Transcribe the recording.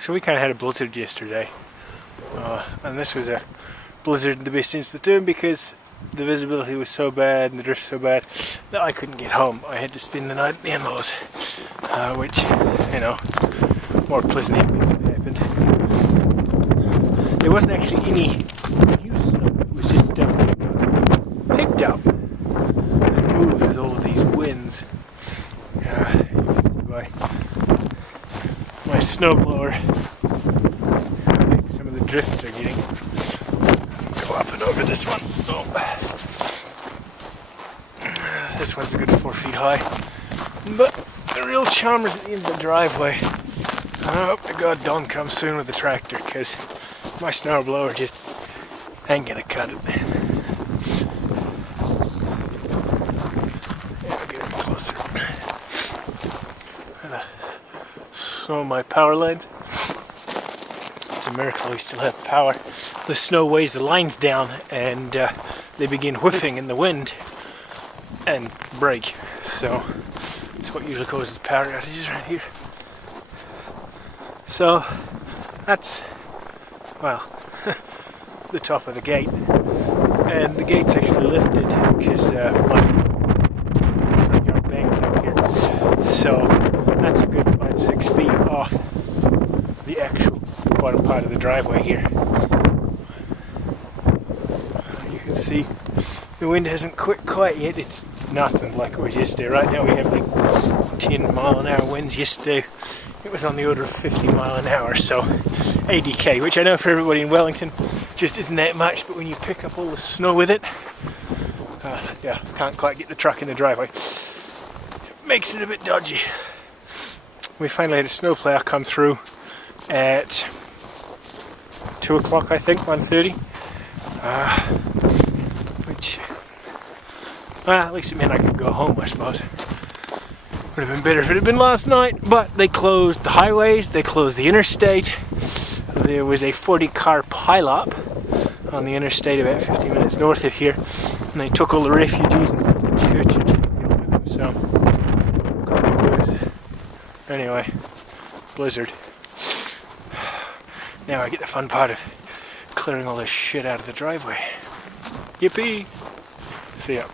So we kind of had a blizzard yesterday, and this was a blizzard the best since the term because the visibility was so bad and the drift so bad that I couldn't get home. I had to spend the night at the in-laws, which, you know, more pleasant happenings have happened. There wasn't actually any new snow, it was just stuff that got picked up and moved with all of these winds. My snowblower, some of the drifts are getting. Go up and over this one. Oh. This one's a good 4 feet high. But the real charmer's at the end of the driveway. I hope to God Don comes soon with the tractor, because my snowblower just ain't gonna cut it. Yeah, I'll get it closer. Some of my power lines. It's a miracle we still have power. The snow weighs the lines down and they begin whipping in the wind and break. So it's what usually causes power outages right here. So that's, well, the top of the gate. And the gate's actually lifted because my front yard bank's up here. So that's a good 5-6 feet off the actual bottom part of the driveway here. You can see the wind hasn't quit quite yet. It's nothing like it was yesterday. Right now we have like 10-mile-an-hour winds. Yesterday it was on the order of 50 mile an hour, so ADK, which I know for everybody in Wellington just isn't that much, but when you pick up all the snow with it, yeah, can't quite get the truck in the driveway. It makes it a bit dodgy. We finally had a snowplow come through at 2 o'clock, I think, 1:30, which, well, at least it meant I could go home, I suppose. Would have been better if it had been last night, but they closed the highways, they closed the interstate. There was a 40-car pileup on the interstate about 15 minutes north of here, and they took all the refugees and filled the church with them, so anyway, blizzard. Now I get the fun part of clearing all this shit out of the driveway. Yippee! See ya.